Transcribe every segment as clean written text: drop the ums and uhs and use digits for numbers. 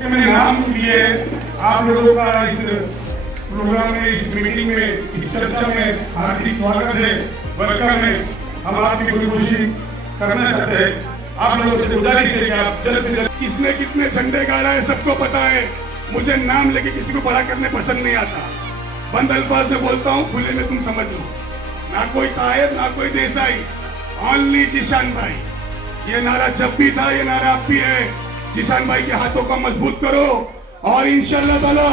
मैंने नाम लिए आप लोगों का इस प्रोग्राम में, इस मीटिंग में, इस चर्चा में हार्दिक स्वागत है, वेलकम है। हम आपकी बड़ी खुशी करना चाहते हैं। आप लोगों से गुजारिश है कि आप जल्द से जल्द, किसने कितने झंडे गाड़ा है सबको पता है। मुझे नाम लेके किसी को बड़ा करने पसंद नहीं आता। बंद अल्फाज में बोलता हूँ, खुले में तुम समझ लो। ना कोई तायब, ना कोई देसाई, ओनली जिशान भाई। ये नारा जब भी था, ये नारा अब भी है। जिशान भाई के हाथों को मजबूत करो और इंशाल्लाह ताला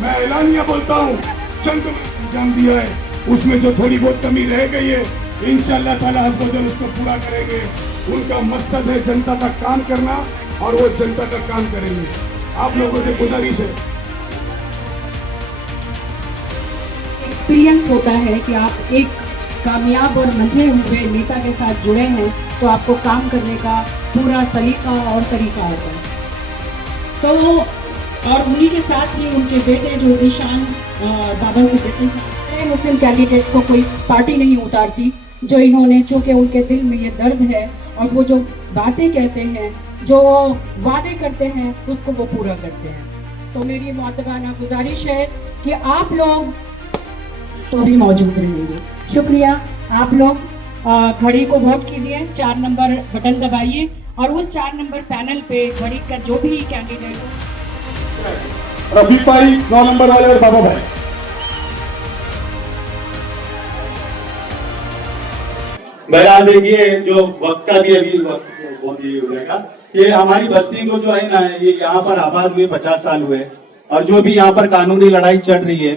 मैं ऐलानिया बोलता हूँ, चंद एग्जाम दिया है उसमें जो थोड़ी बहुत कमी रह गई है, इंशाल्लाह ताला अज़्ज़ व जल उसको पूरा करेंगे। उनका मकसद है जनता का काम करना और वो जनता का काम करेंगे। आप लोगों से गुजारिश है, एक्सपीरियंस होता है कि आप एक कामयाब और मंझे हुए नेता के साथ जुड़े हैं तो आपको काम करने का पूरा सलीका और तरीका आता है। तो और उन्हीं के साथ ही उनके बेटे जो निशान बाबा सिद्दीकी साहब, मुस्लिम कैंडिडेट्स को कोई पार्टी नहीं उतारती, जो इन्होंने, चूँकि उनके दिल में ये दर्द है और वो जो बातें कहते हैं, जो वादे करते हैं, उसको वो पूरा करते हैं। तो मेरी मुअद्दबाना गुजारिश है कि आप लोग तो भी मौजूद रहेंगे। शुक्रिया। आप लोग घड़ी को वोट कीजिए, 4 नंबर बटन दबाइए और उस 4 नंबर पैनल पे घड़ी का जो भी कैंडिडेट हो, रफीक भाई 9 नंबर वाले और बाबा भाई। बहरहाल देखिए, जो वक्त का भी अभी वक्त बहुत ये हो जाएगा। ये हमारी बस्ती को जो है ना, ये यहाँ पर आबाद हुए 50 साल हुए और जो भी यहाँ पर कानूनी लड़ाई चल रही है,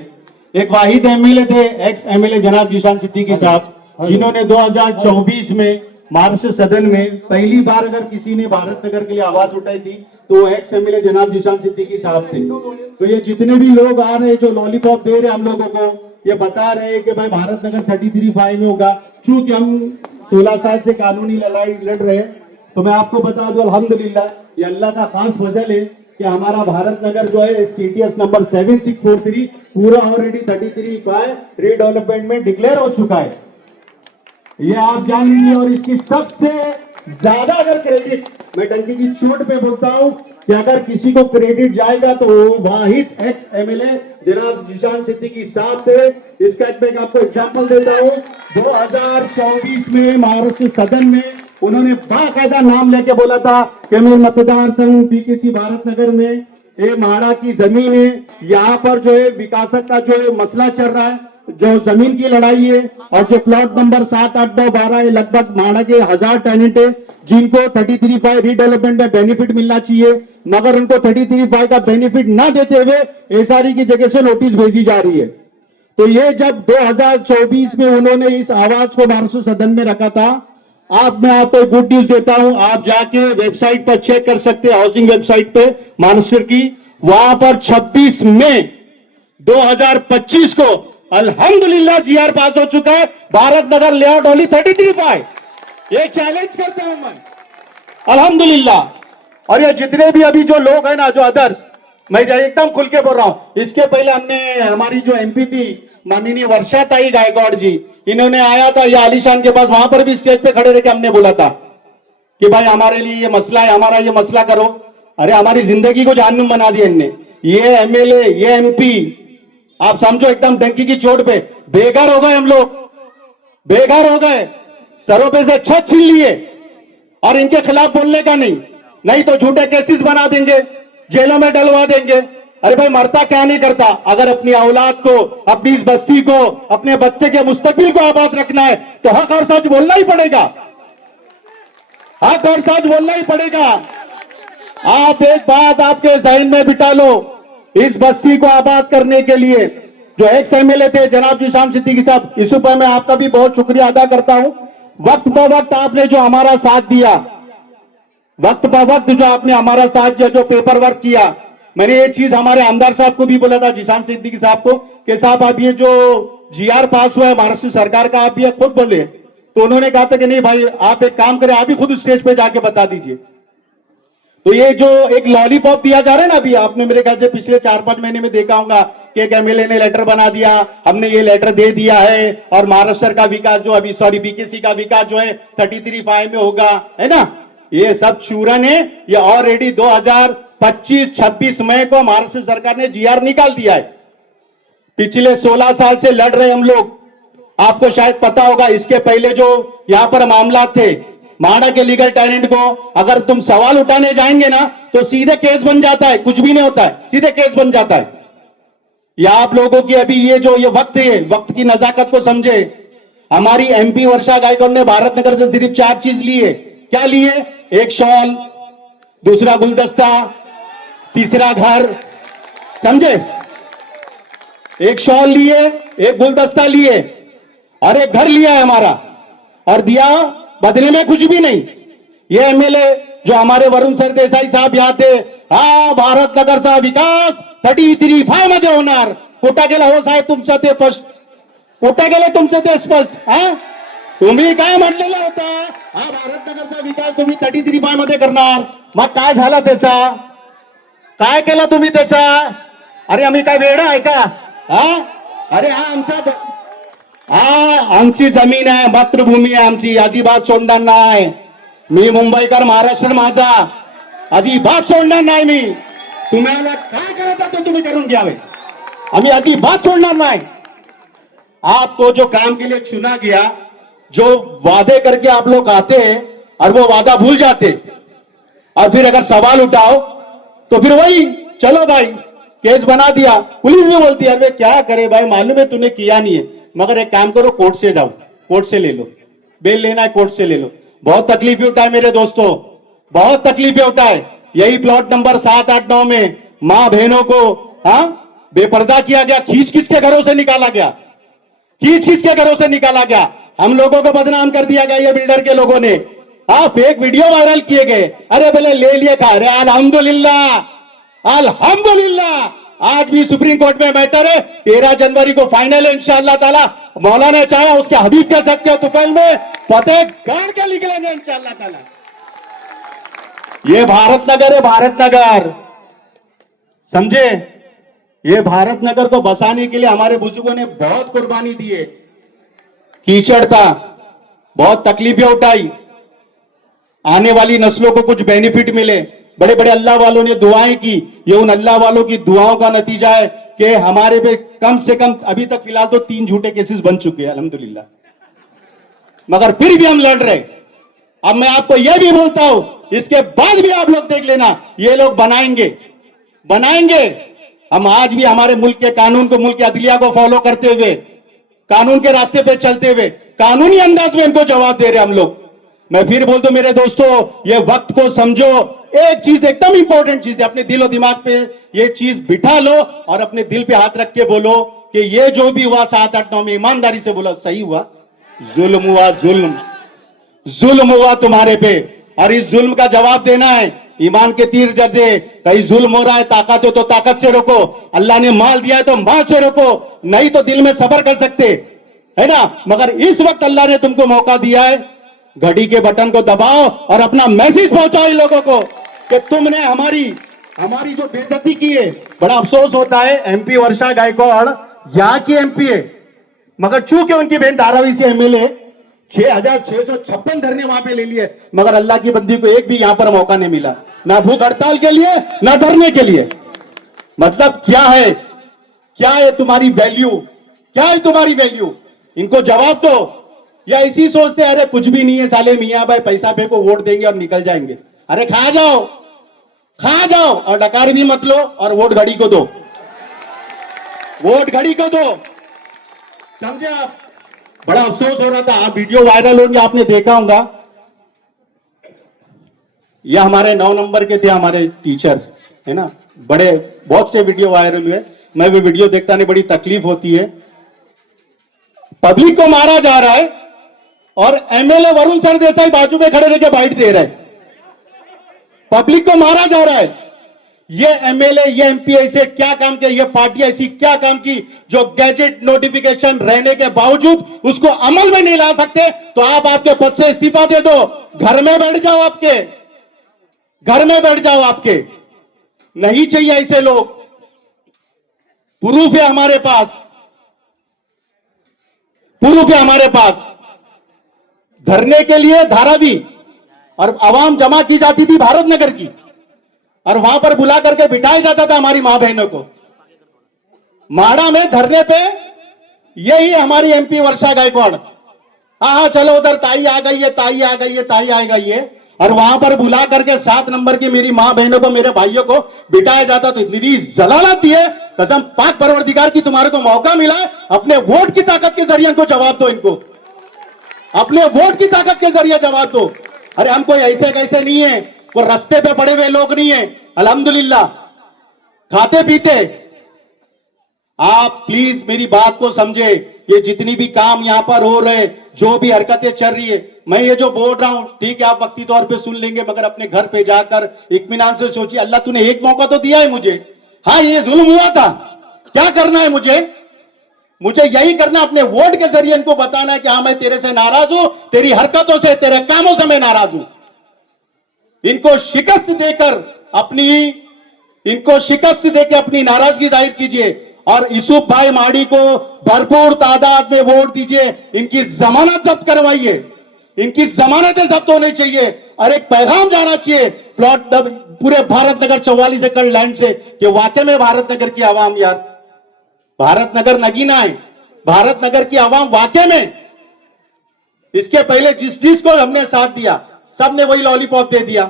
एक वाहिद एमएलए थे, एक्स एमएलए जनाब जिशान सिद्दीकी साहब, जिन्होंने 2024 में महाराष्ट्र सदन में पहली बार अगर किसी ने भारत नगर के लिए आवाज उठाई थी तो वो एक्स एमएलए जनाब जिशान सिद्दीकी साहब थे। तो ये जितने भी लोग आ रहे हैं जो लॉलीपॉप दे रहे हैं हम लोगों को, ये बता रहे हैं कि भाई भारत नगर 33(5) में होगा। चूंकि हम 16 साल से कानूनी लड़ाई लड़ रहे हैं, तो मैं आपको बता दूं अल्हम्दुलिल्लाह ये अल्लाह का खास फजल है कि हमारा भारत नगर जो है CTS नंबर 7643 पूरा ऑलरेडी 33(5) रीडेवलपमेंट में डिक्लेयर हो चुका है। ये आप जान लीजिए। और इसकी सबसे ज्यादा अगर क्रेडिट, मैं टंकी की चोट पे बोलता हूं कि अगर किसी को क्रेडिट जाएगा तो वाहिद एक्स एमएलए जनाब जिशान सिद्दीकी साहब थे। इसका मैं आपको एग्जांपल देता हूं। 2024 में महाराष्ट्र सदन में उन्होंने बाकायदा नाम लेके बोला था कि मैं मतदार संघ PKC भारत नगर में ये माड़ा की जमीन है, यहाँ पर जो है विकासक का जो है मसला चल रहा है, जो जमीन की लड़ाई है, और जो प्लॉट नंबर 7, 8, 9, 12 है, लगभग माड़ा के 1000 टेनेंट है जिनको 33(5) रीडेवलपमेंट में बेनिफिट मिलना चाहिए, मगर उनको 33(5) का बेनिफिट ना देते हुए एसआरई की जगह से नोटिस भेजी जा रही है। तो ये जब 2024 में उन्होंने इस आवाज को महाराष्ट्र सदन में रखा था, मैं आपको गुड न्यूज देता हूं, आप जाके वेबसाइट पर चेक कर सकते हैं, हाउसिंग वेबसाइट पे महाराष्ट्र की, वहां पर 26 मई 2025 को अल्हम्दुलिल्लाह GR पास हो चुका है। Bharat Nagar layout only 33(5). ये चैलेंज करता हूं मैं अल्हम्दुलिल्लाह। और ये जितने भी अभी जो लोग हैं ना, जो अदर्स, मैं एकदम खुल के बोल रहा हूं। इसके पहले हमने हमारी जो MP थी माननीय वर्षा ताई गायकवाड़ जी, इन्होंने आया था ये आलीशान के पास, वहां पर भी स्टेज पे खड़े रह के हमने बोला था कि भाई हमारे लिए ये मसला है, हमारा ये मसला करो। अरे हमारी जिंदगी को जहन्नुम बना दिया इनने। ये MLA, ये MP, आप समझो एकदम डंकी की चोट पे बेघर हो गए हम लोग, बेघर हो गए, सरों पे से छत छीन लिए और इनके खिलाफ बोलने का नहीं तो झूठे केसेस बना देंगे, जेलों में डलवा देंगे। अरे भाई मरता क्या नहीं करता। अगर अपनी औलाद को, अपनी इस बस्ती को, अपने बच्चे के मुस्तकबिल को आबाद रखना है तो हक और सच बोलना ही पड़ेगा, हक और सच बोलना ही पड़ेगा। आप एक बात आपके जहन में बिठा लो, इस बस्ती को आबाद करने के लिए जो एक्स एमएलए थे जनाब जिशान सिद्दीकी साहब, इस पर मैं आपका भी बहुत शुक्रिया अदा करता हूं। वक्त ब वक्त आपने जो हमारा साथ दिया, वक्त ब वक्त जो आपने हमारा साथ दिया, जो पेपर वर्क किया, मैंने ये चीज हमारे आमदार साहब को भी बोला था, जिशान सिद्दीकी साहब को, कि साहब आप ये जो GR पास हुआ है महाराष्ट्र सरकार का, आप ये खुद बोले। तो उन्होंने कहा था कि नहीं भाई आप एक काम करें, आप ही खुद स्टेज पे जाके बता दीजिए। तो ये जो एक लॉलीपॉप दिया जा रहा है ना, अभी आपने मेरे ख्याल से पिछले 4-5 महीने में देखा होगा कि एक MLA ने लेटर बना दिया, हमने ये लेटर दे दिया है और महाराष्ट्र का विकास जो अभी BKC का विकास जो है 33(5) में होगा, है ना। ये सब चूरन है। ये ऑलरेडी 25-26 मई को महाराष्ट्र सरकार ने जीआर निकाल दिया है। पिछले 16 साल से लड़ रहे हम लोग, आपको शायद पता होगा। इसके पहले जो यहां पर मामला थे माड़ा के लीगल टैलेंट को, अगर तुम सवाल उठाने जाएंगे ना तो सीधे केस बन जाता है, कुछ भी नहीं होता है, सीधे केस बन जाता है। या आप लोगों की अभी ये जो ये वक्त है, वक्त की नजाकत को समझे। हमारी एमपी वर्षा गायकवाड़ ने भारत नगर से सिर्फ 4 चीज ली है। क्या ली है? एक शॉल, दूसरा गुलदस्ता, तीसरा घर। समझे? एक शॉल लिए, एक गुलदस्ता लिए और एक घर लिया है हमारा, और दिया बदले में कुछ भी नहीं। ये एमएलए जो हमारे वरुण सरदेसाई साहब यहां थे, हा भारत नगरचा विकास 33 मध्ये होणार, कुठं गेला हो साहेब तुमचं ते स्पष्ट? कुठे गेले तुमचं ते स्पष्ट? हा, तुम्ही काय म्हटलेलं होता? हा भारत नगरचा विकास तुम्ही 33 मध्ये करणार, मग काय झाला त्याचा? काय केलं तुम्ही त्याचा? अरे आम्ही काय वेडा आहे का? हा, अरे आमची जमीन आहे, मातृभूमी आहे आमची, अजिबात सोडणार नाही मी। मुंबईकर, महाराष्ट्र माझा, अजिबात सोडणार नाही मी। तुम्हाला काय करायचं ते तुम्ही करून घ्यावे, आम्ही अजिबात सोडणार नाही। आपको जो काम के लिए चुना गया, जो वादे करके आप लोग आते हैं और वो वादा भूल जाते, और फिर अगर सवाल उठाओ तो फिर वही चलो भाई केस बना दिया। पुलिस भी बोलती है अरे क्या करे भाई, मालूम है तूने किया नहीं है, मगर एक काम करो कोर्ट से जाओ, कोर्ट से ले लो, बेल लेना है कोर्ट से ले लो। बहुत तकलीफें उठाए मेरे दोस्तों, बहुत तकलीफें उठाए। यही प्लॉट नंबर 7, 8, 9 में मां बहनों को बेपर्दा किया गया, खींच खींच के घरों से निकाला गया, खींच खींच के घरों से निकाला गया। हम लोगों को बदनाम कर दिया गया ये बिल्डर के लोगों ने। फेक वीडियो वायरल किए गए, अरे बोले ले लिए का। अरे अल्हम्दुलिल्लाह, अल्हम्दुलिल्लाह आज भी सुप्रीम कोर्ट में मैटर है। 13 जनवरी को फाइनल है इंशाअल्लाह ताला। मौला ने चाहा उसके हबीब कह सकते हो तुफैल में फतेह गाड़ के निकलेंगे इंशाअल्लाह ताला। ये भारत नगर है, भारत नगर, समझे? ये भारत नगर को बसाने के लिए हमारे बुजुर्गों ने बहुत कुर्बानी दी है। कीचड़ था, बहुत तकलीफें उठाई, आने वाली नस्लों को कुछ बेनिफिट मिले। बड़े बड़े अल्लाह वालों ने दुआएं की, ये उन अल्लाह वालों की दुआओं का नतीजा है कि हमारे पे कम से कम अभी तक फिलहाल तो 3 झूठे केसेस बन चुके हैं अल्हम्दुलिल्लाह, मगर फिर भी हम लड़ रहे। अब मैं आपको यह भी बोलता हूं, इसके बाद भी आप लोग देख लेना, ये लोग बनाएंगे बनाएंगे। हम आज भी हमारे मुल्क के कानून को, मुल्क के अदलिया को फॉलो करते हुए, कानून के रास्ते पे चलते हुए कानूनी अंदाज में इनको जवाब दे रहे हम लोग। मैं फिर बोल दूं मेरे दोस्तों, ये वक्त को समझो। एक चीज एकदम इंपॉर्टेंट चीज है, अपने दिल और दिमाग पे ये चीज बिठा लो और अपने दिल पे हाथ रख के बोलो कि ये जो भी हुआ 7, 8, 9 में, ईमानदारी से बोलो सही हुआ, जुल्म हुआ, जुल्म हुआ तुम्हारे पे, और इस जुल्म का जवाब देना है। ईमान के तीर जर दे, कहीं जुल्म हो रहा है, ताकत हो तो ताकत से रोको, अल्लाह ने माल दिया है तो माल से रोको, नहीं तो दिल में सब्र कर सकते है ना। मगर इस वक्त अल्लाह ने तुमको मौका दिया है, घड़ी के बटन को दबाओ और अपना मैसेज पहुंचाओ इन लोगों को कि तुमने हमारी जो बेइज्जती की है। बड़ा अफसोस होता है, एमपी वर्षा गायकवाड़ यहाँ की एमपी है, मगर चूंकि उनकी बहन धारावी से एमएलए 6,656 धरने वहां पे ले लिए, मगर अल्लाह की बंदी को एक भी यहां पर मौका नहीं मिला, ना भूख हड़ताल के लिए ना धरने के लिए। मतलब क्या है तुम्हारी वैल्यू, क्या है तुम्हारी वैल्यू? इनको जवाब दो। या इसी सोचते अरे कुछ भी नहीं है साले मियां भाई, पैसा फेंको, वोट देंगे और निकल जाएंगे। अरे खा जाओ और डकार भी मत लो और वोट घड़ी को दो, वोट घड़ी को दो, समझे आप? बड़ा अफसोस हो रहा था, आप वीडियो वायरल होंगे, आपने देखा होगा। ये हमारे 9 नंबर के थे, हमारे टीचर है ना, बड़े बहुत से वीडियो वायरल हुए। मैं भी वीडियो देखता नहीं, बड़ी तकलीफ होती है। पब्लिक को मारा जा रहा है और एमएलए वरुण सरदेसाई बाजू में खड़े रहकर बाइट दे रहे हैं। पब्लिक को मारा जा रहा है। ये एमएलए, ये एमपी ऐसे क्या काम किया, ये पार्टी ऐसी क्या काम की जो गैजेट नोटिफिकेशन रहने के बावजूद उसको अमल में नहीं ला सकते? तो आप आपके पद से इस्तीफा दे दो, घर में बैठ जाओ, आपके घर में बैठ जाओ। आपके नहीं चाहिए ऐसे लोग। प्रूफ है हमारे पास, प्रूफ है हमारे पास। धरने के लिए धारावी और आवाम जमा की जाती थी भारत नगर की, और वहां पर बुला करके बिठाया जाता था हमारी मां बहनों को। माड़ा में धरने पे यही हमारी एमपी वर्षा गायकवाड़, हाँ चलो उधर ताई आ गई है, ताई आ गई है, ताई आ गई है, और वहां पर बुला करके 7 नंबर की मेरी मां बहनों को, मेरे भाइयों को बिठाया जाता। तो इतनी जलालत है, कसम पाक परवरदिगार की, तुम्हारे को मौका मिला है, अपने वोट की ताकत के जरिए इनको जवाब दो, इनको अपने वोट की ताकत के जरिए जवाब दो। अरे हम कोई ऐसे कैसे नहीं है, कोई रास्ते पे पड़े हुए लोग नहीं है, अल्हम्दुलिल्लाह खाते पीते। आप प्लीज मेरी बात को समझे, ये जितनी भी काम यहां पर हो रहे, जो भी हरकतें चल रही है, मैं ये जो बोल रहा हूं ठीक है आप वक्ती तौर पे सुन लेंगे, मगर अपने घर पे जाकर इत्मीनान से सोचिए, अल्लाह तूने एक मौका तो दिया है मुझे, हाँ ये जुल्म हुआ था, क्या करना है मुझे यही करना, अपने वोट के जरिए इनको बताना है कि हाँ मैं तेरे से नाराज हूं, तेरी हरकतों से, तेरे कामों से मैं नाराज हूं। इनको शिकस्त देकर अपनी नाराजगी जाहिर कीजिए, और यूसुफ भाई माड़ी को भरपूर तादाद में वोट दीजिए, इनकी जमानत जब्त करवाइए, इनकी जमानतें जब्त होनी चाहिए, और एक पैगाम जाना चाहिए प्लॉट पूरे भारत नगर 44 एकड़ लैंड से कि वाकई में भारत नगर की आवाम, यार भारत नगर नगीना है, भारत नगर की आवाम वाकई में, इसके पहले जिस को हमने साथ दिया सबने वही लॉलीपॉप दे दिया,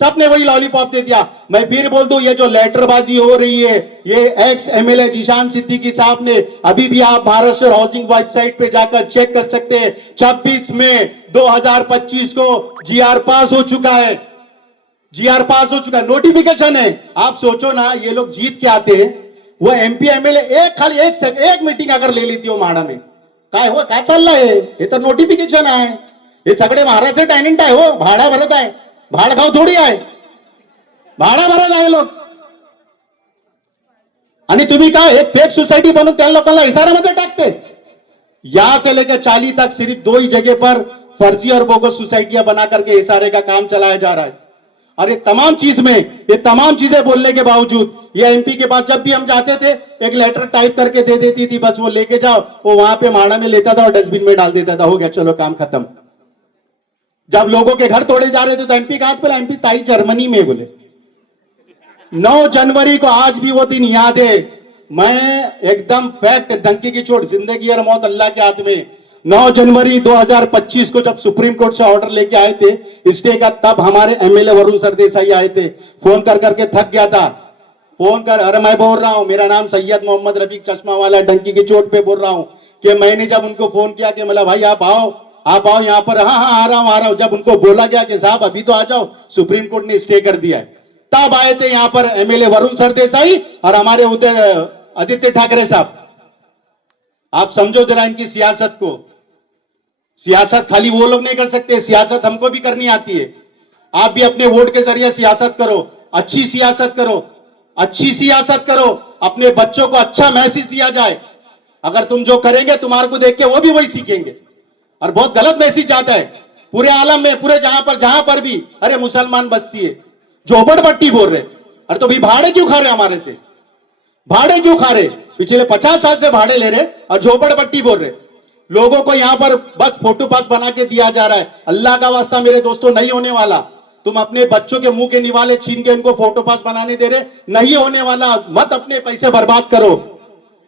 सबने वही लॉलीपॉप दे दिया। मैं फिर बोल दूं, ये जो लेटरबाजी हो रही है, ये एक्स एमएलए जीशान सिद्दीकी साहब ने, अभी भी आप महाराष्ट्र हाउसिंग वेबसाइट पे जाकर चेक कर सकते हैं, 26 मई 2025 को जीआर पास हो चुका है, जीआर पास हो चुका है, नोटिफिकेशन है। आप सोचो ना, ये लोग जीत के आते हैं, वो एमपी एमएलए खाली एक मीटिंग अगर ले लेती हो माड़ा में, काय चाललं आहे, हे तर नोटिफिकेशन आहे, हे सगळे महाराष्ट्र टॅलेंट आहे हो, भाडा भरत आहे, भाडखाव थोडी आहे, भाडा भरत आहे लोक, आणि तुम्ही काय एक फेक सोसाइटी बनवून त्या लोकांना इशाऱ्यामध्ये टाकते। यहां से लेकर 40 तक सिर्फ 2 ही जगह पर फर्जी और बोगस सोसाइटियां बना करके इशारे का काम चलाया जा रहा है। और ये तमाम चीजें बोलने के बावजूद ये एमपी के पास जब भी हम जाते थे, एक लेटर टाइप करके दे देती थी, बस वो लेके जाओ, वो वहां पे माड़ा में लेता था और डस्टबिन में डाल देता था, हो गया चलो काम खत्म। जब लोगों के घर तोड़े जा रहे थे तो एमपी कहां पे, एमपी ताई जर्मनी में, बोले 9 जनवरी को आज भी वो दिन याद है। मैं एकदम फैक्ट, डंकी की चोट, जिंदगी और मौत अल्लाह के हाथ में। 9 जनवरी 2025 को जब सुप्रीम कोर्ट से ऑर्डर लेके आए थे स्टे का, तब हमारे एमएलए वरुण सरदेसाई आए थे, फोन कर करके थक गया था, फोन कर, अरे मैं बोल रहा हूं, मेरा नाम सैयद मोहम्मद रफीक चश्मा वाला, डंकी की चोट पे बोल रहा हूं, कि मैंने जब उनको फोन किया कि मतलब भाई आप आओ यहां पर, हाँ आ रहा हूं, जब उनको बोला गया कि साहब अभी तो आ जाओ, सुप्रीम कोर्ट ने स्टे कर दिया है, तब आए थे यहां पर एमएलए वरुण सरदेसाई और हमारे आदित्य ठाकरे साहब। आप समझो जरा इनकी सियासत को, सियासत खाली वो लोग नहीं कर सकते, सियासत हमको भी करनी आती है। आप भी अपने वोट के जरिए सियासत करो, अच्छी सियासत करो, अपने बच्चों को अच्छा मैसेज दिया जाए। अगर तुम जो करेंगे तुम्हारे को देख के वो भी वही सीखेंगे, और बहुत गलत मैसेज जाता है पूरे आलम में, पूरे जहां पर भी, अरे मुसलमान बस्ती है, झोपड़पट्टी बोल रहे, अरे तो भाई भाड़े क्यों खा रहे, हमारे से भाड़े क्यों खा रहे, पिछले 50 साल से भाड़े ले रहे और झोपड़पट्टी बोल रहे। लोगों को यहां पर बस फोटो पास बना के दिया जा रहा है। अल्लाह का वास्ता मेरे दोस्तों, नहीं होने वाला। तुम अपने बच्चों के मुंह के निवाले छीन के इनको फोटो पास बनाने दे रहे, नहीं होने वाला। मत अपने पैसे बर्बाद करो।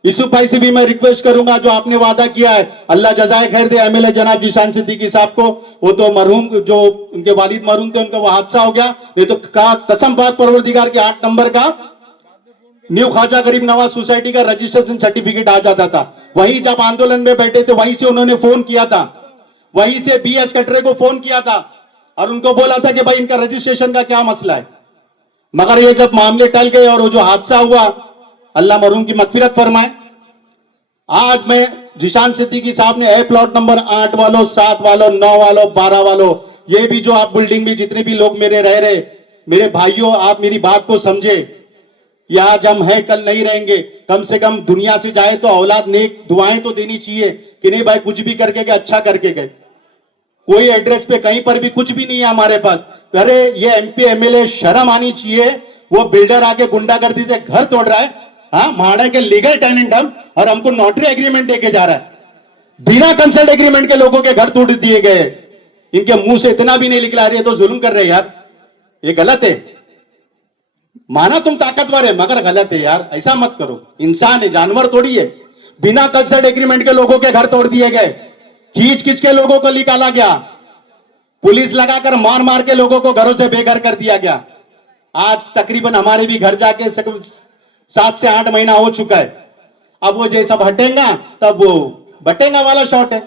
यूसुफ भाई से भी मैं रिक्वेस्ट करूंगा, जो आपने वादा किया है, अल्लाह जजाए खैर दे एमएलए जनाब जीशान सिद्दीकी साहब को। वो तो मरहूम, जो उनके वालिद मरहूम थे, उनका वो हादसा हो गया, नहीं तो कसम पाक परवरदिगार के 8 नंबर का न्यू ख्वाजा गरीब नवाज सोसाइटी का रजिस्ट्रेशन सर्टिफिकेट आ जाता था। वहीं जब आंदोलन में बैठे थे, वहीं से उन्होंने फोन किया था, वहीं से बीएस कटरे को फोन किया था और उनको बोला था कि भाई इनका रजिस्ट्रेशन का क्या मसला है। मगर ये जब मामले टल गए और वो जो हादसा हुआ, अल्लाह मरहूम की मगफिरत फरमाए। आज मैं जीशान सिद्दीकी साहब ने ए प्लॉट नंबर 8 वालों, 7 वालों, 9 वालों, 12 वालों, ये भी जो आप बिल्डिंग में जितने भी लोग मेरे रह रहे, मेरे भाइयों, आप मेरी बात को समझे। ये आज हम है, कल नहीं रहेंगे। कम से कम दुनिया से जाए तो औलाद नेक दुआएं तो देनी चाहिए कि नहीं भाई कुछ भी करके गए, अच्छा करके गए। कोई एड्रेस पे कहीं पर भी कुछ भी नहीं है हमारे पास। अरे ये एमपी एमएलए शर्म आनी चाहिए। वो बिल्डर आके गुंडागर्दी से घर तोड़ रहा है, हाँ माड़ा के लीगल टेनेंट हम, और हमको नोटरी एग्रीमेंट देके जा रहा है। बिना कंसल्ट एग्रीमेंट के लोगों के घर तोड़ दिए गए। इनके मुंह से इतना भी नहीं निकला, रहे तो जुल्म कर रहे यार, ये गलत है। माना तुम ताकतवर है मगर गलत है यार, ऐसा मत करो। इंसान है, जानवर थोड़ी है। बिना कंसल्ट एग्रीमेंट के लोगों के घर तोड़ दिए गए, खींच खींच के लोगों को निकाला गया, पुलिस लगाकर मार मार के लोगों को घरों से बेघर कर दिया गया। आज तकरीबन हमारे भी घर जाके 7 से 8 महीना हो चुका है। अब वो जैसा हटेगा तब वो बटेगा वाला शॉट है।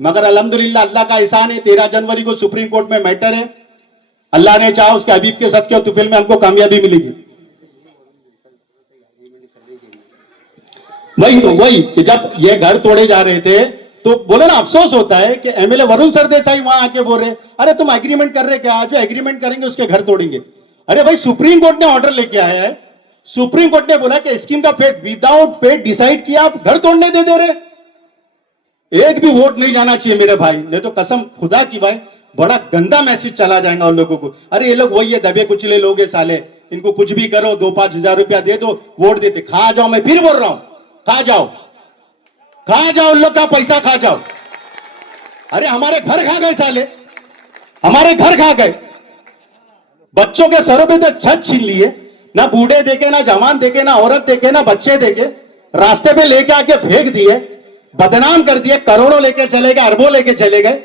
मगर अल्हम्दुलिल्लाह अल्लाह का एहसान है, 13 जनवरी को सुप्रीम कोर्ट में मैटर है। अल्लाह ने चाहा उसके हबीब के सदके और तुफिल में हमको कामयाबी मिलेगी। वही कि जब ये घर तोड़े जा रहे थे तो बोले ना, अफसोस होता है कि एमएलए वरुण सरदेसाई वहां आके बोल रहे, अरे तुम एग्रीमेंट कर रहे क्या, जो एग्रीमेंट करेंगे उसके घर तोड़ेंगे। अरे भाई, सुप्रीम कोर्ट ने ऑर्डर लेके आया है, सुप्रीम कोर्ट ने बोला कि स्कीम का फेट विदाउट फेट डिसाइड किया, आप घर तोड़ने दे रहे। एक भी वोट नहीं जाना चाहिए मेरे भाई, नहीं तो कसम खुदा की भाई बड़ा गंदा मैसेज चला जाएगा उन लोगों को। अरे ये लोग वही है, दबे कुचले लोग है साले, इनको कुछ भी करो, 2-5 हजार रुपया दे दो, वोट देते। खा जाओ, मैं फिर बोल रहा हूं, खा जाओ, खा जाओ, उन लोग का पैसा खा जाओ। अरे हमारे घर खा गए साले, हमारे घर खा गए। बच्चों के सरों पे तो छत छीन लिए, ना बूढ़े देखे, ना जवान देखे, ना औरत देखे, ना बच्चे देखे, रास्ते पे लेके आके फेंक दिए, बदनाम कर दिए, करोड़ों लेके चले गए, अरबों लेके चले गए।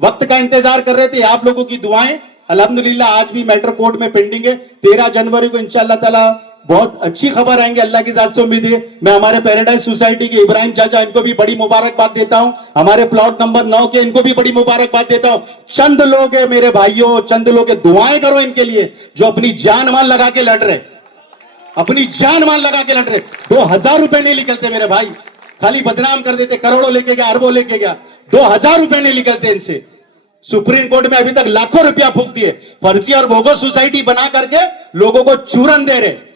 वक्त का इंतजार कर रहे थे, आप लोगों की दुआएं। अल्हम्दुलिल्लाह आज भी मैटर कोर्ट में पेंडिंग है। 13 जनवरी को इंशाअल्लाह ताला बहुत अच्छी खबर आएंगे, अल्लाह की जात से उम्मीद है। मैं हमारे पैराडाइज सोसाइटी के इब्राहिम चाचा, इनको भी बड़ी मुबारकबाद देता हूं। हमारे प्लॉट नंबर 9 के, इनको भी बड़ी मुबारकबाद देता हूं। चंद लोग है मेरे भाइयों, चंद लोग है, दुआएं करो इनके लिए जो अपनी जान माल लगा के लड़ रहे, अपनी जान माल लगा के लड़ रहे। 2000 रुपए नहीं निकलते मेरे भाई, खाली बदनाम कर देते, करोड़ों लेके गया, अरबों लेके गया, 2000 रुपए नहीं निकलते इनसे। सुप्रीम कोर्ट में अभी तक लाखों रुपया फूंक दिए, फर्जी और बोगस सोसाइटी बना करके लोगों को चूरन दे रहे।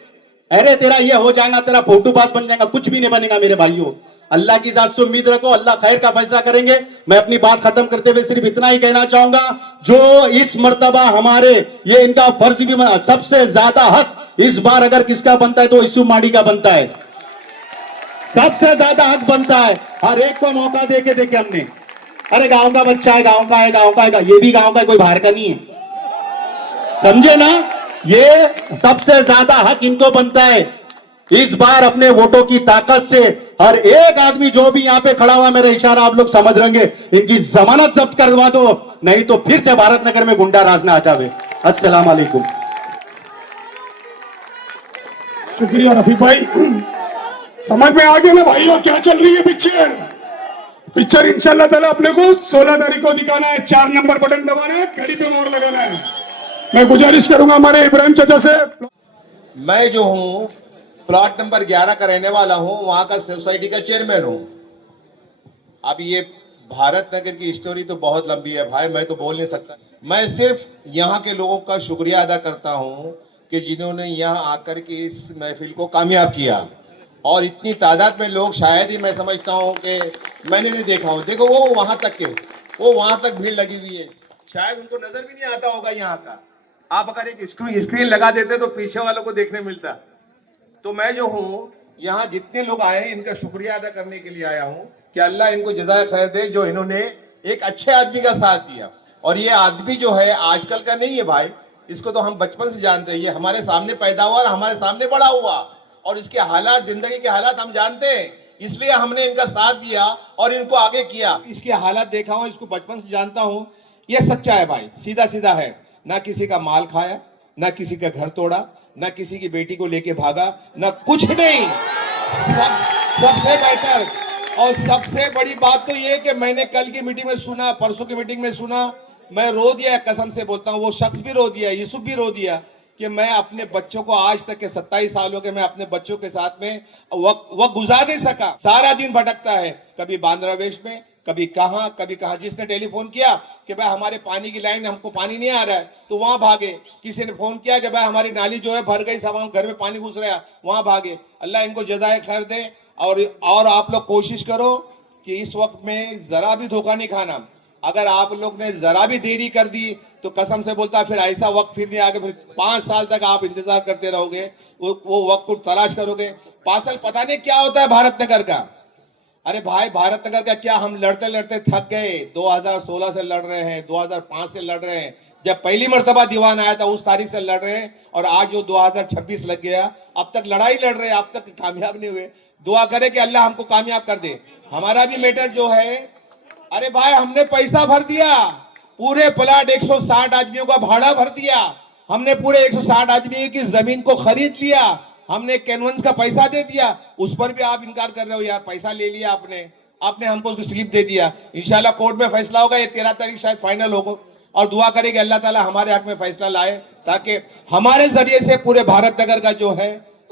अरे तेरा ये हो जाएगा, तेरा फोटो पास बन जाएगा, कुछ भी नहीं बनेगा मेरे भाइयों। अल्लाह की जात से उम्मीद रखो, अल्लाह खैर का फैसला करेंगे। मैं अपनी बात खत्म करते हुए सिर्फ इतना ही कहना चाहूंगा, जो इस मर्तबा हमारे ये इनका फर्ज भी बना, सबसे ज्यादा हक इस बार अगर किसका बनता है तो इस्सू माड़ी का बनता है। सबसे ज्यादा हक बनता है, हर एक को मौका देके देखे हमने। अरे गांव का बच्चा है, गांव का है, गांव का है, ये भी गांव का है, कोई बाहर का नहीं है, समझे ना। ये सबसे ज्यादा हक इनको बनता है। इस बार अपने वोटों की ताकत से हर एक आदमी जो भी यहां पे खड़ा हुआ, मेरा इशारा आप लोग समझ रहेंगे, इनकी जमानत जब्त करवा दो, नहीं तो फिर से भारत नगर में गुंडा राज ना आ जावे। अस्सलाम वालेकुम। शुक्रिया रफीक भाई। समझ में आ गया ना भाइयों क्या चल रही है पिक्चर। पिक्चर इंशाल्लाह ताला अपने को 16 तारीख को दिखाना है, 4 नंबर बटन दबाना है, घड़ी पे मोहर लगाना है। मैं गुजारिश करूंगा हमारे इब्राहिम चाचा से। मैं जो हूं प्लॉट नंबर 11 का रहने वाला हूं, वहां का सोसाइटी का चेयरमैन हूं। अब ये भारत नगर की स्टोरी तो बहुत लंबी है भाई, मैं तो बोल नहीं सकता। मैं सिर्फ यहाँ के लोगों का शुक्रिया अदा करता हूँ कि जिन्होंने यहाँ आकर के इस महफिल को कामयाब किया। और इतनी तादाद में लोग शायद ही मैं समझता हूँ कि मैंने नहीं देखा हूँ। देखो वो वहाँ तक भीड़ लगी हुई है, शायद उनको नजर भी नहीं आता होगा यहाँ का। आप अगर एक स्क्रीन लगा देते तो पीछे वालों को देखने मिलता। तो मैं जो हूँ यहाँ जितने लोग आए हैं इनका शुक्रिया अदा करने के लिए आया हूँ कि अल्लाह इनको जज़ाए खैर दे, जो इन्होंने एक अच्छे आदमी का साथ दिया। और ये आदमी जो है आजकल का नहीं है भाई, इसको तो हम बचपन से जानते हैं। ये हमारे सामने पैदा हुआ और हमारे सामने बड़ा हुआ, और इसके हालात, जिंदगी के हालात हम जानते हैं, इसलिए हमने इनका साथ दिया और इनको आगे किया। इसके हालात देखा हूँ, इसको बचपन से जानता हूँ। ये सच्चा है भाई, सीधा सीधा है, ना किसी का माल खाया, ना किसी का घर तोड़ा, ना किसी की बेटी को लेके भागा, ना कुछ नहीं। सबसे बेहतर और सबसे बड़ी बात तो ये कि मैंने कल की मीटिंग में सुना, परसों की मीटिंग में सुना, मैं रो दिया, कसम से बोलता हूँ। वो शख्स भी रो दिया, यूसुफ भी रो दिया कि मैं अपने बच्चों को, आज तक के 27 साल हो गए, मैं अपने बच्चों के साथ में वक्त गुजार नहीं सका। सारा दिन भटकता है, कभी बांद्रावेश में, कभी कहाँ। जिसने टेलीफोन किया कि भाई हमारे पानी की लाइन, हमको पानी नहीं आ रहा है, तो वहां भागे। किसी ने फोन किया कि भाई हमारी नाली जो है भर गई, सब हम घर में पानी घुस रहा, वहां भागे। अल्लाह इनको जज़ाए खैर दे। और आप लोग कोशिश करो कि इस वक्त में जरा भी धोखा नहीं खाना। अगर आप लोग ने जरा भी देरी कर दी तो कसम से बोलता फिर ऐसा वक्त फिर नहीं आगे, फिर 5 साल तक आप इंतजार करते रहोगे, वो वक्त को तलाश करोगे। पार्सल पता नहीं क्या होता है भारत नगर का। अरे भाई भारत नगर का क्या, हम लड़ते लड़ते थक गए। 2016 से लड़ रहे हैं, 2005 से लड़ रहे हैं, जब पहली मर्तबा दीवान आया था उस तारीख से लड़ रहे हैं, और आज जो 2026 लग गया, अब तक लड़ाई लड़ रहे हैं, अब तक कामयाब नहीं हुए। दुआ करें कि अल्लाह हमको कामयाब कर दे। हमारा भी मैटर जो है, अरे भाई हमने पैसा भर दिया, पूरे प्लाट 160 आदमियों का भाड़ा भर दिया, हमने पूरे 160 आदमियों की जमीन को खरीद लिया, हमने कैनवंस का पैसा दे दिया, उस पर भी आप इनकार कर रहे हो। यार पैसा ले लिया आपने हमको उसको स्लिप दे दिया। इंशाल्लाह कोर्ट में फैसला होगा, ये 13 तारीख शायद फाइनल होगा, और दुआ करें कि अल्लाह ताला हमारे हक में फैसला लाए, ताकि हमारे जरिए से पूरे भारत नगर का जो है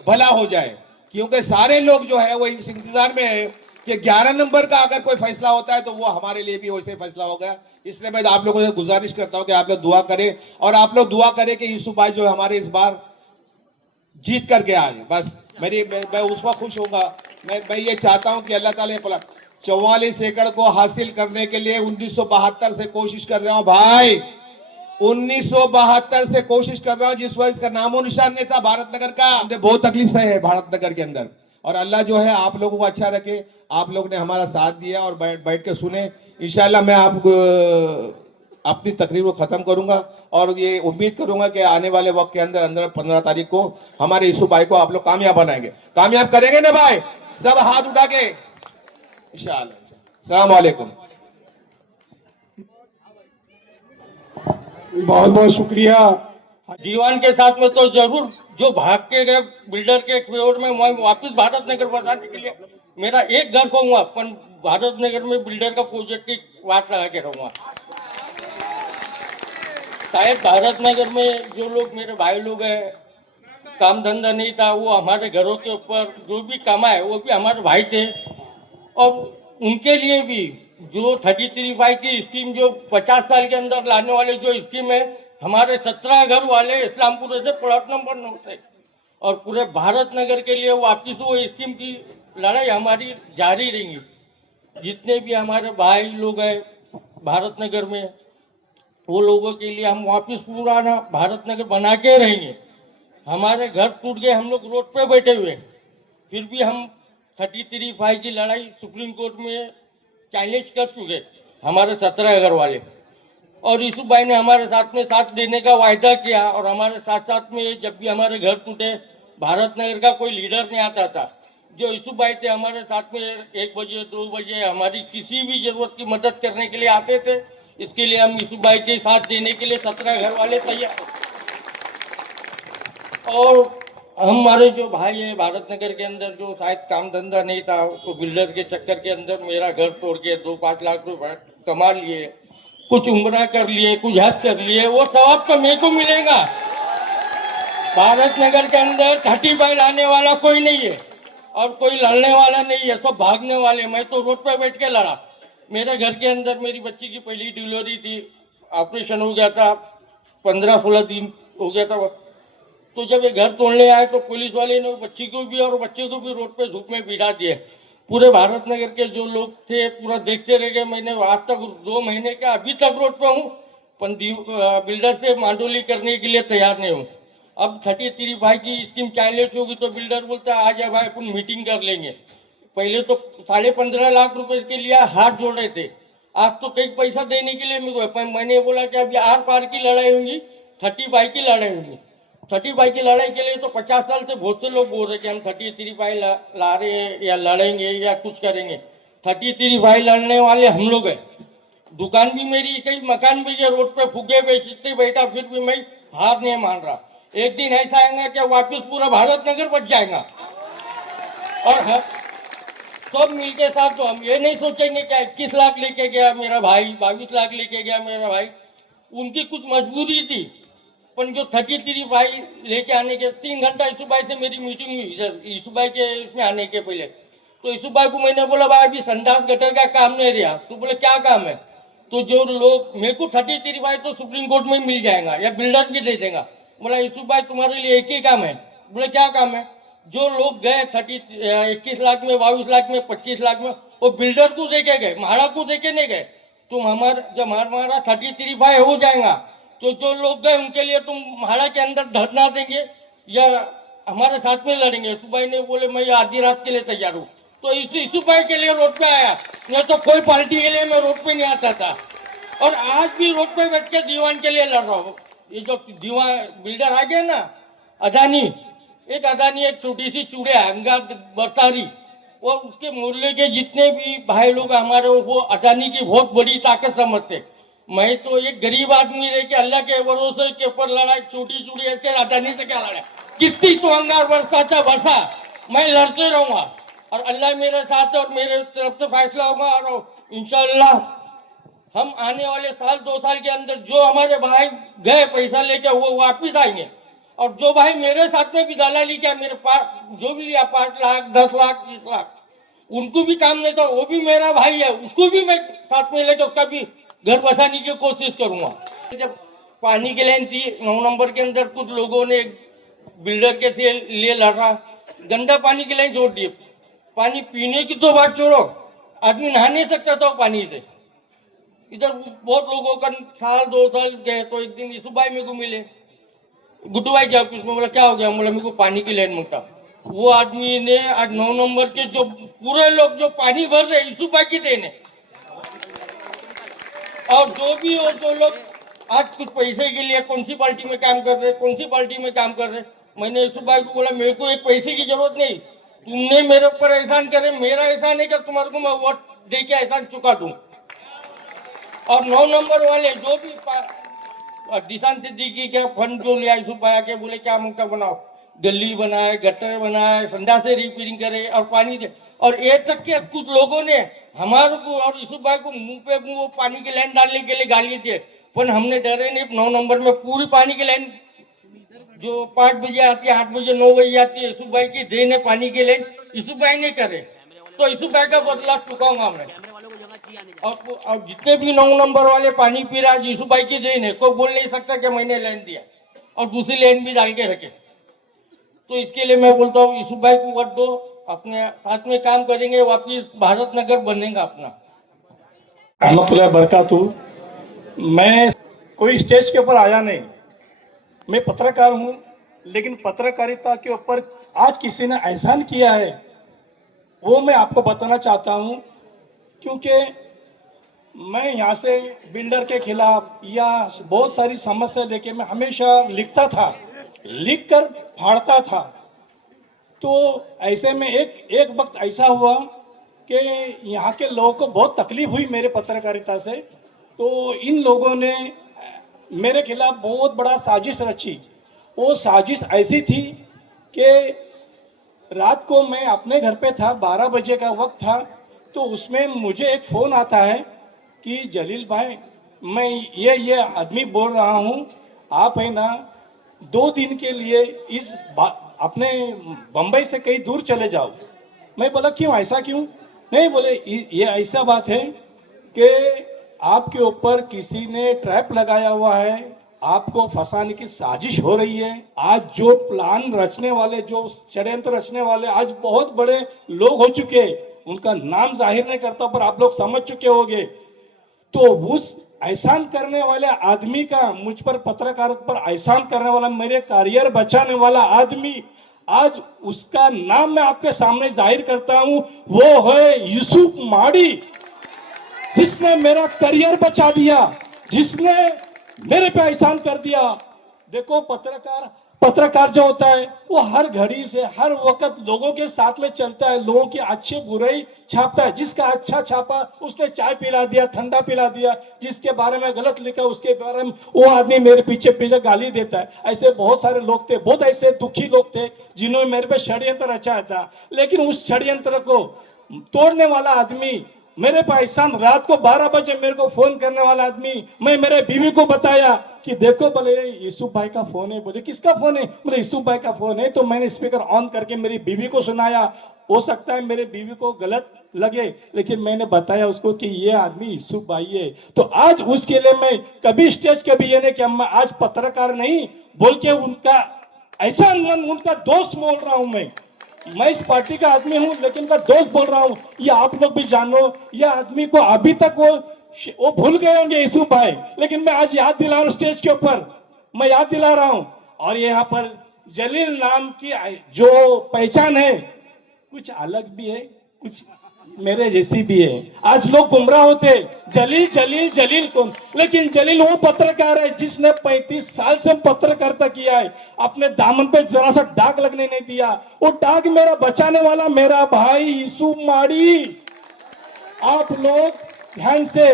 भला हो जाए। क्योंकि सारे लोग जो है वो इस इंतजार में है कि 11 नंबर का अगर कोई फैसला होता है तो वो हमारे लिए भी वैसे फैसला होगा। इसलिए मैं आप लोगों से गुजारिश करता हूं कि आप लोग दुआ करें, और आप लोग दुआ करें कि यूसुफ भाई जो हमारे इस बार जीत करके आए। बस मैं उस पर खुश होऊंगा। मैं ये चाहता हूं कि अल्लाह ताला 44 एकड़ को हासिल करने के लिए 1972 से कोशिश कर रहा हूं भाई, 1972 से कोशिश कर रहा हूं, जिस वक्त इसका नामो निशान नहीं था भारत नगर का। हमने बहुत तकलीफ सही है भारत नगर के अंदर, और अल्लाह जो है आप लोगों को अच्छा रखे। आप लोग ने हमारा साथ दिया और बैठ के सुने। इंशाल्लाह मैं आपको अपनी तकरीर को खत्म करूंगा, और ये उम्मीद करूंगा कि आने वाले वक्त के अंदर 15 तारीख को हमारे यूसुफ भाई को आप लोग कामयाब बनाएंगे। कामयाब करेंगे ना भाई? सब हाथ उठा के इंशाल्लाह। अस्सलाम वालेकुम। बहुत बहुत शुक्रिया। दीवान के साथ में तो जरूर, जो भाग के गए बिल्डर के फेवर में, मैं वापस भारत नगर बसाने के लिए मेरा एक घर कहूँगा, पर भारत नगर में बिल्डर का प्रोजेक्ट की बात लगा के रहूँगा। शायद भारत नगर में जो लोग मेरे भाई लोग हैं, काम धंधा नहीं था, वो हमारे घरों के ऊपर जो भी कमाए वो भी हमारे भाई थे, और उनके लिए भी जो 33(5) की स्कीम जो 50 साल के अंदर लाने वाले जो स्कीम है, हमारे 17 घर वाले इस्लामपुर से प्लॉट नंबर 9 से, और पूरे भारत नगर के लिए वापिस वो स्कीम की लड़ाई हमारी जारी रहेंगी। जितने भी हमारे भाई लोग हैं भारत नगर में, वो लोगों के लिए हम वापिस पुराना भारत नगर बना के रहेंगे। हमारे घर टूट गए, हम लोग रोड पे बैठे हुए, फिर भी हम 33(5) की लड़ाई सुप्रीम कोर्ट में चैलेंज कर चुके हमारे 17 घर वाले, और यूसुफ भाई ने हमारे साथ में साथ देने का वायदा किया। और हमारे साथ साथ में जब भी हमारे घर टूटे, भारत नगर का कोई लीडर नहीं आता था, जो यूसुफ भाई थे हमारे साथ में 1 बजे 2 बजे हमारी किसी भी जरूरत की मदद करने के लिए आते थे। इसके लिए हम यूसुफ भाई के साथ देने के लिए 17 घर वाले तैयार। और हमारे जो भाई है भारत नगर के अंदर, जो शायद काम धंधा नहीं था, तो बिल्डर के चक्कर के अंदर मेरा घर तोड़ के 2-5 लाख रुपए कमा लिए, कुछ उम्रा कर लिए, कुछ हज कर लिए, वो सवाब तो मेरे को मिलेगा। भारत नगर के अंदर 35 लाने वाला कोई नहीं है और कोई लड़ने वाला नहीं है, सब भागने वाले। मैं तो रोड पे बैठ के लड़ा। मेरे घर के अंदर मेरी बच्ची की पहली डिलीवरी थी, ऑपरेशन हो गया था, 15-16 दिन हो गया था। तो जब ये घर तोड़ने आए तो पुलिस वाले ने बच्ची को भी और बच्चे को भी रोड पे धूप में बिठा दिए। पूरे भारत नगर के जो लोग थे पूरा देखते रह गए। मैंने आज तक 2 महीने का अभी तक रोड पे हूँ, पर बिल्डर से मांडोली करने के लिए तैयार नहीं हूँ। अब 33(5) की स्कीम चैलेंज होगी तो बिल्डर बोलता है आजा भाई अपन मीटिंग कर लेंगे। पहले तो 15.5 लाख रुपए के लिए हाथ जोड़ रहे थे, आज तो कई पैसा देने के लिए मैंने बोला कि अभी आर पार की लड़ाई होगी, 35 की लड़ाई होगी। 35 की लड़ाई के लिए तो 50 साल से बहुत से लोग बोल रहे कि हम 33 ला रहे हैं या लड़ेंगे या कुछ करेंगे। 33 लड़ने वाले हम लोग हैं। दुकान भी मेरी, कई मकान भी है, रोड पे फुगे बेचते बैठा, फिर भी मैं हार नहीं मान रहा। एक दिन ऐसा आएगा कि वापस पूरा भारत नगर बच जाएगा। और सब मिलके साथ तो हम ये नहीं सोचेंगे कि 21 लाख लेके गया मेरा भाई, 22 लाख लेके गया मेरा भाई, उनकी कुछ मजबूरी थी। पर जो 33 लेके आने के 3 घंटा यूसुफ भाई से मेरी मीटिंग हुई, यूसुफ भाई के इसमें आने के पहले। तो यूसुफ भाई को मैंने बोला भाई अभी संडास गटर का काम नहीं रहा। तो बोले क्या काम है? तो जो लोग मेरे को 33 तो सुप्रीम कोर्ट में मिल जाएगा या बिल्डर भी दे देगा। बोला यूसुफ भाई तुम्हारे लिए एक ही काम है। बोले क्या काम है? जो लोग गए 21 लाख में, 22 लाख में, 25 लाख में, वो बिल्डर को देके गए, महाड़ा को देके नहीं गए। तुम हमारा जब हमारा 33 हो जाएगा तो जो लोग गए उनके लिए तुम महाड़ा के अंदर धरना देंगे या हमारे साथ में लड़ेंगे। यूसुफ भाई ने बोले मैं आधी रात के लिए तैयार हूँ। तो यूसुफ भाई के लिए रोड पे आया, नहीं तो कोई पार्टी के लिए मैं रोड पे नहीं आता था। और आज भी रोड पे बैठ के दीवान के लिए लड़ रहा हूँ। ये जो दीवान बिल्डर आ गया ना, अदानी, एक छोटी सी चूड़िया अंगा बरसारी, वो उसके मोहल्ले के जितने भी भाई लोग हमारे, वो अदानी की बहुत बड़ी ताकत समझते। मैं तो एक गरीब आदमी रह के अल्लाह के भरोसे के ऊपर लड़ा, छोटी चूड़िया से अदानी से क्या लड़ा, कितनी तो अंगार बरसाता बरसा, मैं लड़ते रहूंगा और अल्लाह मेरे साथ है और मेरे तरफ से फैसला होगा। और इंशाल्लाह हम आने वाले साल 2 साल के अंदर जो हमारे भाई गए पैसा लेके वो वापिस आएंगे, और जो भाई मेरे साथ में भी दलाली किया, मेरे पास जो भी लिया 5 लाख 10 लाख 20 लाख, उनको भी काम नहीं था, वो भी मेरा भाई है, उसको भी मैं साथ में लेकर उसका भी घर बसाने की कोशिश करूंगा। जब पानी की लाइन थी 9 नंबर के अंदर, कुछ लोगों ने बिल्डर के लिए लड़ा, गंदा पानी की लाइन छोड़ दी। पानी पीने की तो बात छोड़ो, आदमी नहा नहीं सकता था पानी से। इधर बहुत लोगों का साल 2 साल गए, तो एक दिन यूसुफ भाई मेरे को मिले, गुड्डू भाई क्या ऑफिस में, बोला क्या हो गया, बोला मेरे को पानी की लाइन मांगता। वो आदमी ने आज 9 नंबर के जो पूरे लोग जो पानी भर रहे यूसुफ भाई की देने, और जो भी हो जो लोग आज कुछ पैसे के लिए कौन सी पार्टी में काम कर रहे, कौन सी पार्टी में काम कर रहे, मैंने यूसुफ भाई को बोला मेरे को एक पैसे की जरूरत नहीं, तुमने मेरे ऊपर एहसान करे, मेरा एहसान है कि तुम्हारे को मैं वोट दे के एहसान चुका दूं। और 9 नंबर वाले जो भी दिशान सिद्दीकी के फंड जो लिया यूसुफ भाई के, बोले क्या मुक्ता बनाओ, गली बनाए, गटर बनाए, संडा से रिपेयरिंग करे और पानी दे। और ये तक के कुछ लोगों ने हमारे को और यूसुफ भाई को मुंह पे वो पानी की लाइन डालने के लिए गाली दिए, पर हमने डरे नहीं। 9 नंबर में पूरी पानी की लाइन जो 5 बजे आती है, 8 बजे 9 बजे आती है, यूसुफ भाई की देने पानी की लाइन यूसुफ भाई नहीं करे, तो यूसुफ भाई का बदला चुकाऊंगा मैं। और जितने भी 9 नंबर वाले पानी पी रहा है यूसुफ भाई की देन है, कोई बोल नहीं सकता कि मैंने लाइन दिया और दूसरी लाइन भी डाल के रखे। तो इसके लिए मैं बोलता हूँ यूसुफ भाई को वोट दो, अपने साथ में काम करेंगे, वापिस भारत नगर बनेगा अपना। रहमतुल्लाह बरकातहू। मैं कोई स्टेज के ऊपर आया नहीं, मैं पत्रकार हूँ, लेकिन पत्रकारिता के ऊपर आज किसी ने एहसान किया है वो मैं आपको बताना चाहता हूँ। क्योंकि मैं यहाँ से बिल्डर के खिलाफ या बहुत सारी समस्या लेके मैं हमेशा लिखता था, लिख कर फाड़ता था। तो ऐसे में एक वक्त ऐसा हुआ कि यहाँ के लोगों को बहुत तकलीफ हुई मेरे पत्रकारिता से, तो इन लोगों ने मेरे खिलाफ बहुत बड़ा साजिश रची। वो साजिश ऐसी थी कि रात को मैं अपने घर पे था, 12 बजे का वक्त था, तो उसमें मुझे एक फ़ोन आता है कि जलील भाई मैं ये आदमी बोल रहा हूँ, आप है ना 2 दिन के लिए इस अपने बम्बई से कहीं दूर चले जाओ। मैं बोला क्यों, ऐसा क्यों? नहीं, बोले ये ऐसा बात है कि आपके ऊपर किसी ने ट्रैप लगाया हुआ है, आपको फंसाने की साजिश हो रही है। आज जो प्लान रचने वाले, जो षड्यंत्र रचने वाले आज बहुत बड़े लोग हो चुके, उनका नाम जाहिर नहीं करता पर आप लोग समझ चुके होंगे। तो उस एहसान करने वाले आदमी का, मुझ पर पत्रकार पर एहसान करने वाला, मेरे करियर बचाने वाला आदमी, आज उसका नाम मैं आपके सामने जाहिर करता हूं। वो है यूसुफ माड़ी, जिसने मेरा करियर बचा दिया, जिसने मेरे पे एहसान कर दिया। देखो पत्रकार जो होता है वो हर घड़ी से हर वक्त लोगों के साथ में चलता है, लोगों की अच्छी बुराई छापता है। जिसका अच्छा छापा उसने चाय पिला दिया, ठंडा पिला दिया, जिसके बारे में गलत लिखा उसके बारे में वो आदमी मेरे पीछे गाली देता है। ऐसे बहुत सारे लोग थे, बहुत ऐसे दुखी लोग थे जिन्होंने मेरे पे षड्यंत्र रचाया था। लेकिन उस षड्यंत्र को तोड़ने वाला आदमी, मेरे पास एहसान, रात को 12 बजे मेरे को फोन करने वाला आदमी, मैं मेरे बीवी को बताया कि देखो, बोले यूसुफ भाई का फोन है। बोले किसका फोन है? बोले यूसुफ भाई का फोन है। तो मैंने स्पीकर ऑन करके मेरी बीवी को सुनाया। हो सकता है मेरे बीवी को गलत लगे, लेकिन मैंने बताया उसको कि ये आदमी यूसुफ भाई है। तो आज उसके लिए मैं कभी स्टेज के भी ये नहीं कि मैं आज पत्रकार नहीं बोल के उनका ऐसा उनका दोस्त बोल रहा हूं। मैं इस पार्टी का आदमी हूं, लेकिन मैं दोस्त बोल रहा हूं। ये आप लोग भी जानो, ये आदमी को अभी तक वो भूल गए होंगे यूसुफ भाई, लेकिन मैं आज याद दिला रहा हूं, स्टेज के ऊपर मैं याद दिला रहा हूं। और यहाँ पर जलील नाम की जो पहचान है कुछ अलग भी है, कुछ मेरे जैसी भी है। आज लोग गुमराह होते, जलील जलील जलील कौन, लेकिन जलील वो पत्रकार है जिसने 35 साल से पत्रकारिता किया है, अपने दामन पे जरा सा दाग लगने नहीं दिया। वो दाग मेरा बचाने वाला मेरा भाई यूसुफ माड़ी। आप लोग ध्यान से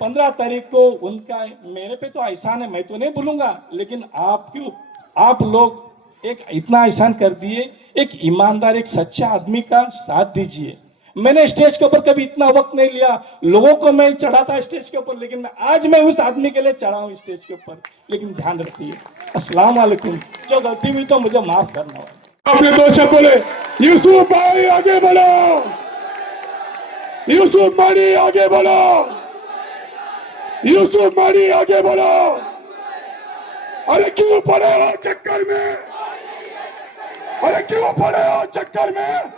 15 तारीख को उनका, मेरे पे तो एहसान है, मैं तो नहीं भूलूंगा, लेकिन आप लोग एक इतना एहसान कर दिए, एक ईमानदार एक सच्चा आदमी का साथ दीजिए। मैंने स्टेज के ऊपर कभी इतना वक्त नहीं लिया, लोगों को मैं चढ़ा था स्टेज के ऊपर, लेकिन आज मैं उस आदमी के लिए चढ़ा हूं स्टेज के ऊपर। लेकिन ध्यान रखिए, अस्सलाम वालेकुम, जो गलती हुई तो मुझे माफ करना। अपने दो शब्द बोले, यूसुफ भाई आगे बढ़ो, यूसुफ माड़ी आगे बढ़ो, यूसुफ माड़ी आगे बढ़ो। अरे क्यों पड़े हो चक्कर में, अरे क्यों पड़े हो चक्कर में।